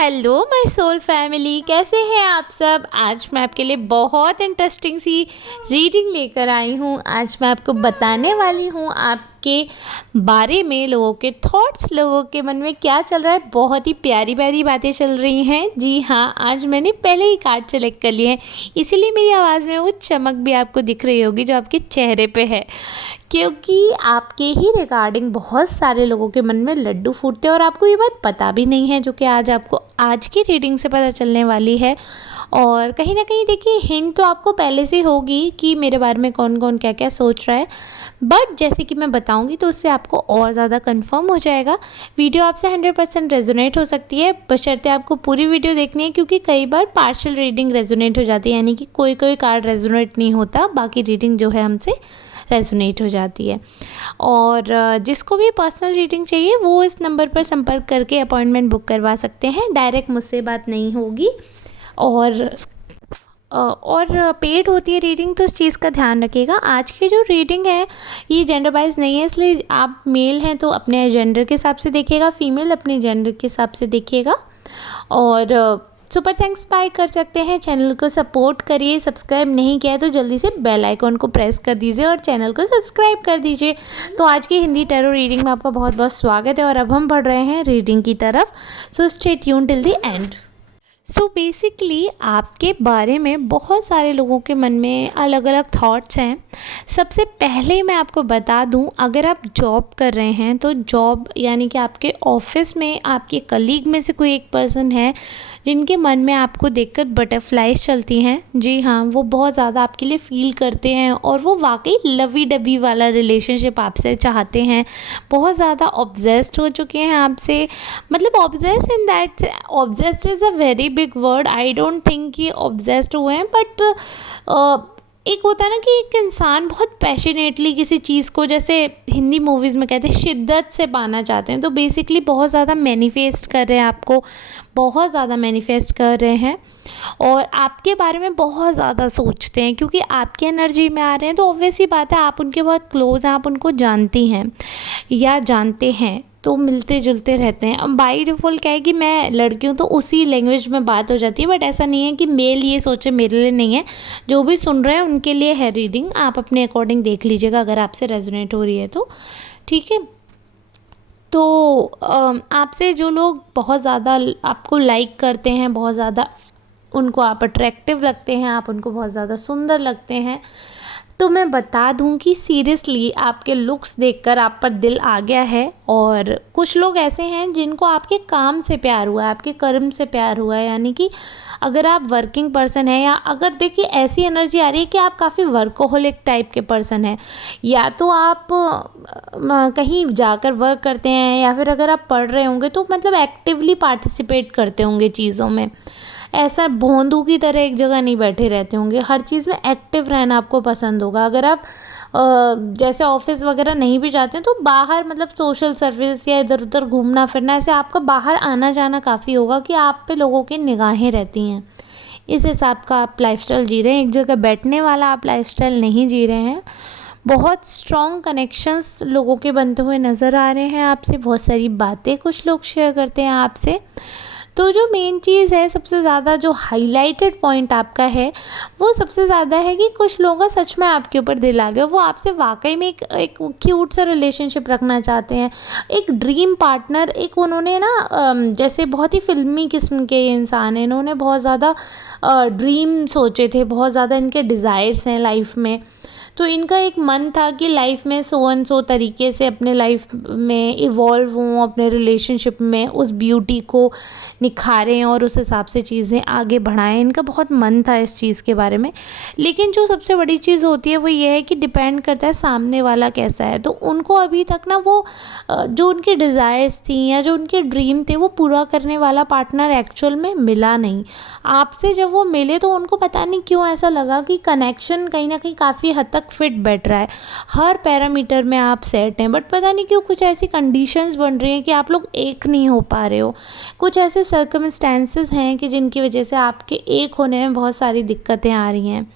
Hello my soul family, कैसे हैं आप सब। आज मैं आपके लिए बहुत इंटरेस्टिंग सी रीडिंग लेकर आई हूँ। आज मैं आपको बताने वाली हूँ आपके बारे में, लोगों के थॉट्स, लोगों के मन में क्या चल रहा है। बहुत ही प्यारी प्यारी बातें चल रही हैं। जी हाँ, आज मैंने पहले ही कार्ड सेलेक्ट कर लिए हैं, इसीलिए मेरी आवाज़ में वो चमक भी आपको दिख रही होगी जो आपके चेहरे पे है, क्योंकि आपके ही रिगार्डिंग बहुत सारे लोगों के मन में लड्डू फूटते हैं और आपको ये बात पता भी नहीं है, जो कि आज आपको आज की रीडिंग से पता चलने वाली है। और कहीं ना कहीं देखिए, हिंट तो आपको पहले से होगी कि मेरे बारे में कौन कौन क्या क्या सोच रहा है, बट जैसे कि मैं बताऊंगी तो उससे आपको और ज़्यादा कंफर्म हो जाएगा। वीडियो आपसे 100% रेजोनेट हो सकती है, बशर्ते आपको पूरी वीडियो देखनी है, क्योंकि कई बार पार्शियल रीडिंग रेजोनेट हो जाती है, यानी कि कोई कोई कार्ड रेजोनेट नहीं होता, बाकी रीडिंग जो है हमसे रेजोनेट हो जाती है। और जिसको भी पर्सनल रीडिंग चाहिए वो इस नंबर पर संपर्क करके अपॉइंटमेंट बुक करवा सकते हैं। डायरेक्ट मुझसे बात नहीं होगी और पेड होती है रीडिंग, तो उस चीज़ का ध्यान रखिएगा। आज की जो रीडिंग है ये जेंडर वाइज नहीं है, इसलिए आप मेल हैं तो अपने जेंडर के हिसाब से देखिएगा, फीमेल अपने जेंडर के हिसाब से देखिएगा। और सुपर थैंक्स बाय कर सकते हैं। चैनल को सपोर्ट करिए, सब्सक्राइब नहीं किया है तो जल्दी से बेल आइकॉन को प्रेस कर दीजिए और चैनल को सब्सक्राइब कर दीजिए। तो आज की हिंदी टैरो रीडिंग में आपका बहुत बहुत स्वागत है और अब हम बढ़ रहे हैं रीडिंग की तरफ। So stay tune till the end. So basically आपके बारे में बहुत सारे लोगों के मन में अलग अलग थॉट्स हैं। सबसे पहले मैं आपको बता दूं, अगर आप जॉब कर रहे हैं तो जॉब यानी कि आपके ऑफिस में आपके कलीग में से कोई एक पर्सन है जिनके मन में आपको देखकर बटरफ्लाइज चलती हैं। जी हाँ, वो बहुत ज़्यादा आपके लिए फ़ील करते हैं और वो वाकई लवी डबी वाला रिलेशनशिप आपसे चाहते हैं। बहुत ज़्यादा ऑब्सेस्ड हो चुके हैं आपसे, मतलब obsessed in that, obsessed is a very big word. I don't think कि ऑब्सेस्ड हुए हैं, बट एक होता है ना कि एक इंसान बहुत पैशनेटली किसी चीज़ को, जैसे हिंदी मूवीज़ में कहते हैं, शिद्दत से पाना चाहते हैं। तो बेसिकली बहुत ज़्यादा मैनिफेस्ट कर रहे हैं आपको, बहुत ज़्यादा मैनिफेस्ट कर रहे हैं और आपके बारे में बहुत ज़्यादा सोचते हैं, क्योंकि आपकी एनर्जी में आ रहे हैं। तो ऑब्वियस ही बात है, आप उनके बहुत क्लोज हैं, आप उनको जानती हैं या जानते हैं, तो मिलते जुलते रहते हैं। अब बाई डिफ़ॉल्ट क्या है कि मैं लड़की हूँ तो उसी लैंग्वेज में बात हो जाती है, बट ऐसा नहीं है कि मेल ये सोचे मेरे लिए नहीं है। जो भी सुन रहे हैं उनके लिए है रीडिंग, आप अपने अकॉर्डिंग देख लीजिएगा अगर आपसे रेजोनेट हो रही है तो ठीक है। तो आपसे जो लोग बहुत ज़्यादा आपको लाइक करते हैं, बहुत ज़्यादा उनको आप अट्रैक्टिव लगते हैं, आप उनको बहुत ज़्यादा सुंदर लगते हैं, तो मैं बता दूं कि सीरियसली आपके लुक्स देखकर आप पर दिल आ गया है। और कुछ लोग ऐसे हैं जिनको आपके काम से प्यार हुआ है, आपके कर्म से प्यार हुआ है, यानी कि अगर आप वर्किंग पर्सन हैं, या अगर देखिए ऐसी एनर्जी आ रही है कि आप काफ़ी वर्कोहोलिक टाइप के पर्सन हैं, या तो आप कहीं जाकर वर्क करते हैं, या फिर अगर आप पढ़ रहे होंगे तो मतलब एक्टिवली पार्टिसिपेट करते होंगे चीज़ों में। ऐसा भोंदू की तरह एक जगह नहीं बैठे रहते होंगे, हर चीज़ में एक्टिव रहना आपको पसंद होगा। अगर आप जैसे ऑफिस वगैरह नहीं भी जाते हैं तो बाहर मतलब सोशल सर्विस या इधर उधर घूमना फिरना, ऐसे आपका बाहर आना जाना काफ़ी होगा कि आप पे लोगों की निगाहें रहती हैं। इस हिसाब का आप लाइफस्टाइल जी रहे हैं, एक जगह बैठने वाला आप लाइफस्टाइल नहीं जी रहे हैं। बहुत स्ट्रॉन्ग कनेक्शंस लोगों के बनते हुए नज़र आ रहे हैं आपसे, बहुत सारी बातें कुछ लोग शेयर करते हैं आपसे। तो जो मेन चीज़ है, सबसे ज़्यादा जो हाईलाइटेड पॉइंट आपका है वो सबसे ज़्यादा है कि कुछ लोगों का सच में आपके ऊपर दिल आ गया। वो आपसे वाकई में एक क्यूट सा रिलेशनशिप रखना चाहते हैं, एक ड्रीम पार्टनर। एक उन्होंने ना जैसे बहुत ही फिल्मी किस्म के ये इंसान हैं, इन्होंने बहुत ज़्यादा ड्रीम सोचे थे, बहुत ज़्यादा इनके डिज़ायर्स हैं लाइफ में। तो इनका एक मन था कि लाइफ में सो एंड सो तरीके से अपने लाइफ में इवॉल्व हों, अपने रिलेशनशिप में उस ब्यूटी को निखारें और उस हिसाब से चीज़ें आगे बढ़ाएं। इनका बहुत मन था इस चीज़ के बारे में। लेकिन जो सबसे बड़ी चीज़ होती है वो ये है कि डिपेंड करता है सामने वाला कैसा है। तो उनको अभी तक ना वो जो उनकी डिज़ायर्स थी या जो उनके ड्रीम थे वो पूरा करने वाला पार्टनर एक्चुअल में मिला नहीं। आपसे जब वो मिले तो उनको पता नहीं क्यों ऐसा लगा कि कनेक्शन कहीं ना कहीं काफ़ी हद तक फिट बैठ रहा है, हर पैरामीटर में आप सेट हैं, बट पता नहीं क्यों कुछ ऐसी कंडीशंस बन रही हैं कि आप लोग एक नहीं हो पा रहे हो। कुछ ऐसे सर्कमस्टेंसेस हैं कि जिनकी वजह से आपके एक होने में बहुत सारी दिक्कतें आ रही हैं।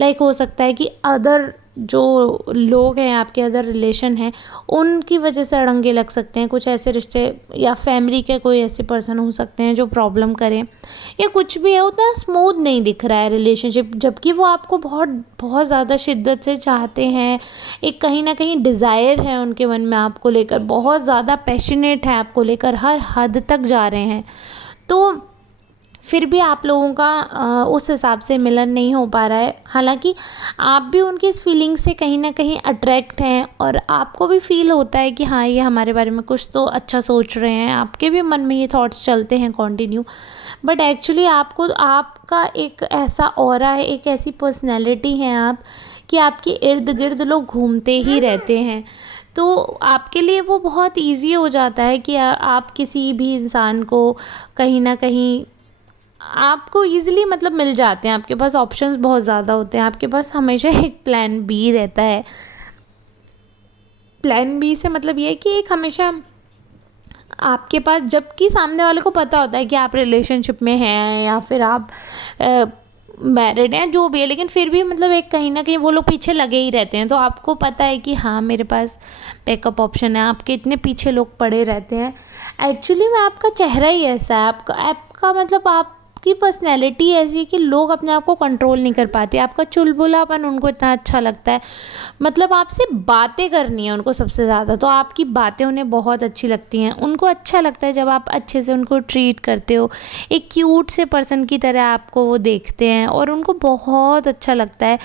लाइक हो सकता है कि अदर जो लोग हैं आपके अदर रिलेशन हैं उनकी वजह से अड़ंगे लग सकते हैं, कुछ ऐसे रिश्ते या फैमिली के कोई ऐसे पर्सन हो सकते हैं जो प्रॉब्लम करें, या कुछ भी है उतना स्मूथ नहीं दिख रहा है रिलेशनशिप, जबकि वो आपको बहुत बहुत ज़्यादा शिद्दत से चाहते हैं, एक कहीं ना कहीं डिज़ायर है उनके मन में आपको लेकर, बहुत ज़्यादा पैशनेट है आपको लेकर, हर हद तक जा रहे हैं, तो फिर भी आप लोगों का उस हिसाब से मिलन नहीं हो पा रहा है। हालाँकि आप भी उनकी इस फीलिंग से कहीं न कहीं अट्रैक्ट हैं और आपको भी फ़ील होता है कि हाँ, ये हमारे बारे में कुछ तो अच्छा सोच रहे हैं, आपके भी मन में ये थॉट्स चलते हैं कंटिन्यू। बट एक्चुअली आपको आपका एक ऐसा ऑरा है, एक ऐसी पर्सनैलिटी हैं आप कि आपके इर्द-गिर्द लोग घूमते ही रहते हैं। तो आपके लिए वो बहुत ईज़ी हो जाता है कि आप किसी भी इंसान को कहीं न कहीं आपको ईज़िली मतलब मिल जाते हैं, आपके पास ऑप्शंस बहुत ज़्यादा होते हैं, आपके पास हमेशा एक प्लान बी रहता है। प्लान बी से मतलब ये है कि एक हमेशा आपके पास, जबकि सामने वाले को पता होता है कि आप रिलेशनशिप में हैं या फिर आप मैरिड हैं, जो भी है, लेकिन फिर भी मतलब एक कहीं न कहीं वो लोग पीछे लगे ही रहते हैं। तो आपको पता है कि हाँ, मेरे पास बैकअप ऑप्शन है, आपके इतने पीछे लोग पड़े रहते हैं। एक्चुअली में आपका चेहरा ही ऐसा है, आपका आपका मतलब आपकी पर्सनैलिटी ऐसी है कि लोग अपने आप को कंट्रोल नहीं कर पाते। आपका चुलबुलापन उनको इतना अच्छा लगता है, मतलब आपसे बातें करनी है उनको सबसे ज़्यादा, तो आपकी बातें उन्हें बहुत अच्छी लगती हैं। उनको अच्छा लगता है जब आप अच्छे से उनको ट्रीट करते हो, एक क्यूट से पर्सन की तरह आपको वो देखते हैं, और उनको बहुत अच्छा लगता है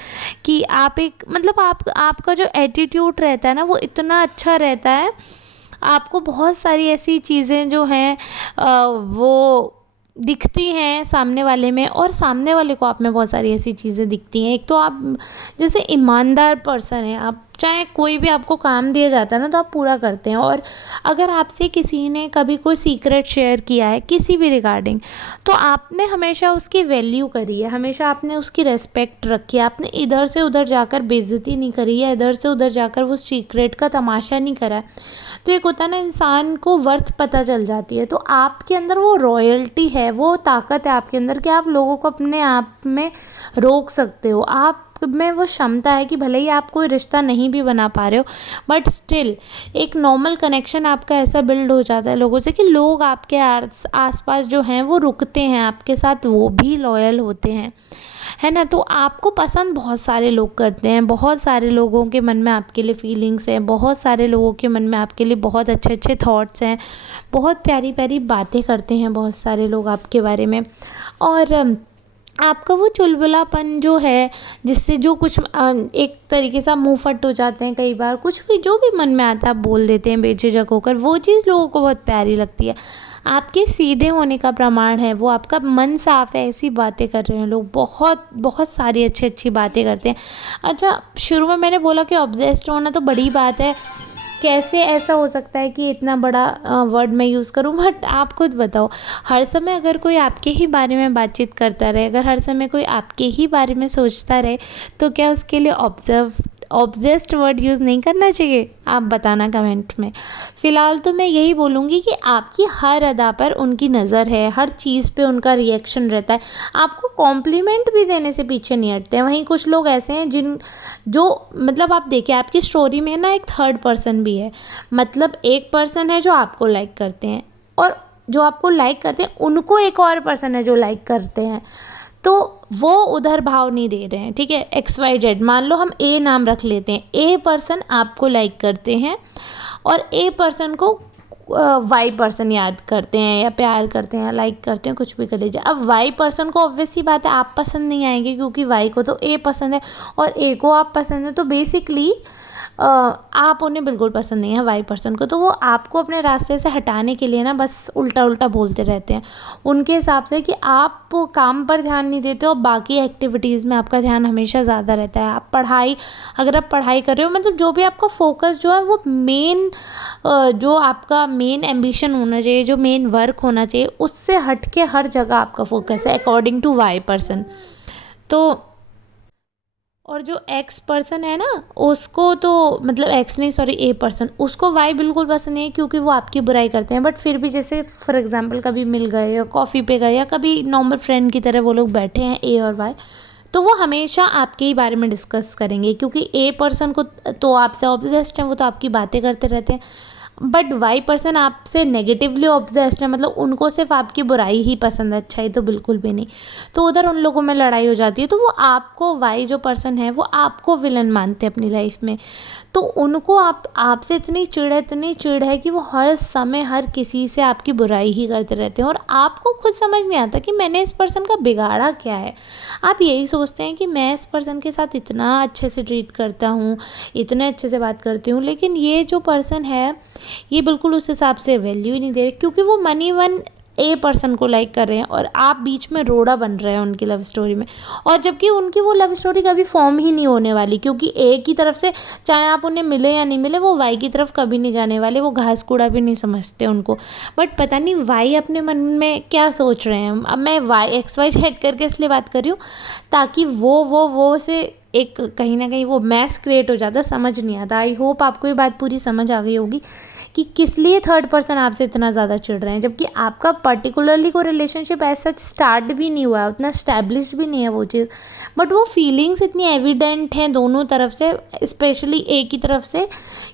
कि आप एक मतलब आपका जो एटीट्यूड रहता है ना, वो इतना अच्छा रहता है। आपको बहुत सारी ऐसी चीज़ें जो हैं वो दिखती हैं सामने वाले में, और सामने वाले को आप में बहुत सारी ऐसी चीज़ें दिखती हैं। एक तो आप जैसे ईमानदार पर्सन हैं, आप चाहे कोई भी आपको काम दिया जाता है ना, तो आप पूरा करते हैं। और अगर आपसे किसी ने कभी कोई सीक्रेट शेयर किया है किसी भी रिगार्डिंग, तो आपने हमेशा उसकी वैल्यू करी है, हमेशा आपने उसकी रेस्पेक्ट रखी है, आपने इधर से उधर जाकर बेइज्जती नहीं करी है, इधर से उधर जाकर वो सीक्रेट का तमाशा नहीं करा है। तो एक होता है ना, इंसान को वर्थ पता चल जाती है, तो आपके अंदर वो रॉयल्टी है, वो ताकत है आपके अंदर कि आप लोगों को अपने आप में रोक सकते हो। आप में वो क्षमता है कि भले ही आप कोई रिश्ता नहीं भी बना पा रहे हो, बट स्टिल एक नॉर्मल कनेक्शन आपका ऐसा बिल्ड हो जाता है लोगों से कि लोग आपके आसपास जो हैं वो रुकते हैं आपके साथ, वो भी लॉयल होते हैं, है ना। तो आपको पसंद बहुत सारे लोग करते हैं, बहुत सारे लोगों के मन में आपके लिए फीलिंग्स हैं, बहुत सारे लोगों के मन में आपके लिए बहुत अच्छे अच्छे थॉट्स हैं, बहुत प्यारी प्यारी बातें करते हैं बहुत सारे लोग आपके बारे में। और आपका वो चुलबुलापन जो है, जिससे जो कुछ एक तरीके से आप मुँह फट हो जाते हैं कई बार, कुछ भी जो भी मन में आता है आप बोल देते हैं बेझिझक होकर, वो चीज़ लोगों को बहुत प्यारी लगती है। आपके सीधे होने का प्रमाण है वो, आपका मन साफ है, ऐसी बातें कर रहे हैं लोग, बहुत बहुत सारी अच्छी अच्छी बातें करते हैं। अच्छा, शुरू में मैंने बोला कि ऑब्सेस्ड होना तो बड़ी बात है, कैसे ऐसा हो सकता है कि इतना बड़ा वर्ड मैं यूज़ करूँ, बट आप खुद बताओ, हर समय अगर कोई आपके ही बारे में बातचीत करता रहे, अगर हर समय कोई आपके ही बारे में सोचता रहे, तो क्या उसके लिए ऑब्सेस्ड वर्ड यूज़ नहीं करना चाहिए? आप बताना कमेंट में। फ़िलहाल तो मैं यही बोलूँगी कि आपकी हर अदा पर उनकी नज़र है, हर चीज़ पे उनका रिएक्शन रहता है, आपको कॉम्प्लीमेंट भी देने से पीछे नहीं हटते हैं। वहीं कुछ लोग ऐसे हैं जो मतलब आप देखिए, आपकी स्टोरी में ना एक थर्ड पर्सन भी है, मतलब एक पर्सन है जो आपको लाइक करते हैं, और जो आपको लाइक करते हैं उनको एक और पर्सन है जो लाइक करते हैं, तो वो उधर भाव नहीं दे रहे हैं, ठीक है। XYZ, मान लो हम ए नाम रख लेते हैं, ए पर्सन आपको लाइक करते हैं और ए पर्सन को वाई पर्सन याद करते हैं या प्यार करते हैं या लाइक करते हैं, कुछ भी कर लीजिए। अब वाई पर्सन को ऑब्वियस सी बात है आप पसंद नहीं आएंगे, क्योंकि वाई को तो ए पसंद है और ए को आप पसंद है, तो बेसिकली आप उन्हें बिल्कुल पसंद नहीं है वाई पर्सन को, तो वो आपको अपने रास्ते से हटाने के लिए ना बस उल्टा उल्टा बोलते रहते हैं, उनके हिसाब से कि आप काम पर ध्यान नहीं देते हो, बाकी एक्टिविटीज़ में आपका ध्यान हमेशा ज़्यादा रहता है। आप पढ़ाई, अगर आप पढ़ाई कर रहे हो, मतलब जो भी आपका फोकस जो है वो मेन, जो आपका मेन एम्बिशन होना चाहिए, जो मेन वर्क होना चाहिए, उससे हट के हर जगह आपका फोकस है अकॉर्डिंग टू वाई पर्सन। तो और जो एक्स पर्सन है ना, उसको तो मतलब एक्स नहीं, सॉरी, ए पर्सन, उसको वाई बिल्कुल पसंद नहीं है, क्योंकि वो आपकी बुराई करते हैं। बट फिर भी जैसे फॉर एग्जांपल कभी मिल गए या कॉफ़ी पे गए या कभी नॉर्मल फ्रेंड की तरह वो लोग बैठे हैं, ए और वाई, तो वो हमेशा आपके ही बारे में डिस्कस करेंगे, क्योंकि ए पर्सन को तो आपसे ऑब्सेस्ड है, वो तो आपकी बातें करते रहते हैं। बट वाई पर्सन आपसे नेगेटिवली ऑब्सेस्ड है, मतलब उनको सिर्फ आपकी बुराई ही पसंद है, अच्छाई तो बिल्कुल भी नहीं। तो उधर उन लोगों में लड़ाई हो जाती है। तो वो आपको, वाई जो पर्सन है वो आपको विलन मानते हैं अपनी लाइफ में। तो उनको आपसे इतनी चिढ़ है कि वो हर समय हर किसी से आपकी बुराई ही करते रहते हैं, और आपको खुद समझ नहीं आता कि मैंने इस पर्सन का बिगाड़ा क्या है। आप यही सोचते हैं कि मैं इस पर्सन के साथ इतना अच्छे से ट्रीट करता हूँ, इतने अच्छे से बात करती हूँ, लेकिन ये जो पर्सन है ये बिल्कुल उस हिसाब से वैल्यू ही नहीं दे रहे, क्योंकि वो मनी वन ए पर्सन को लाइक कर रहे हैं और आप बीच में रोड़ा बन रहे हैं उनकी लव स्टोरी में। और जबकि उनकी वो लव स्टोरी कभी फॉर्म ही नहीं होने वाली, क्योंकि ए की तरफ से चाहे आप उन्हें मिले या नहीं मिले, वो वाई की तरफ कभी नहीं जाने वाले, वो घास कूड़ा भी नहीं समझते उनको। बट पता नहीं वाई अपने मन में क्या सोच रहे हैं। अब मैं वाई XYZ करके इसलिए बात कर रही हूँ ताकि वो से एक कहीं ना कहीं वो मैस क्रिएट हो जाता, समझ नहीं आता। आई होप आपको ये बात पूरी समझ आ गई होगी कि किस लिए थर्ड पर्सन आपसे इतना ज़्यादा चिढ़ रहे हैं, जबकि आपका पर्टिकुलरली कोई रिलेशनशिप ऐसा स्टार्ट भी नहीं हुआ है, उतना स्टैब्लिश भी नहीं है वो चीज़। बट वो फीलिंग्स इतनी एविडेंट हैं दोनों तरफ से, स्पेशली ए की तरफ से,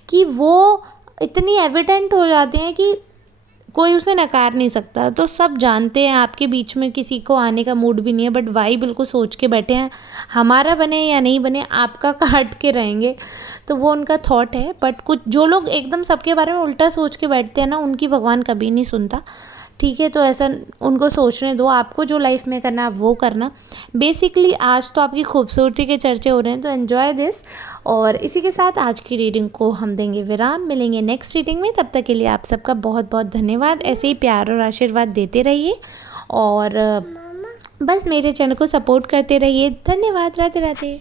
कि वो इतनी एविडेंट हो जाती हैं कि कोई उसे नकार नहीं सकता। तो सब जानते हैं आपके बीच में किसी को आने का मूड भी नहीं है, बट वाई बिल्कुल सोच के बैठे हैं हमारा बने या नहीं बने, आपका काट के रहेंगे। तो वो उनका थॉट है। बट कुछ जो लोग एकदम सबके बारे में उल्टा सोच के बैठते हैं ना, उनकी भगवान कभी नहीं सुनता। ठीक है, तो ऐसा उनको सोचने दो। आपको जो लाइफ में करना है वो करना। बेसिकली आज तो आपकी खूबसूरती के चर्चे हो रहे हैं, तो एन्जॉय दिस। और इसी के साथ आज की रीडिंग को हम देंगे विराम। मिलेंगे नेक्स्ट रीडिंग में, तब तक के लिए आप सबका बहुत बहुत धन्यवाद। ऐसे ही प्यार और आशीर्वाद देते रहिए और बस मेरे चैनल को सपोर्ट करते रहिए। धन्यवाद। राधे राधे।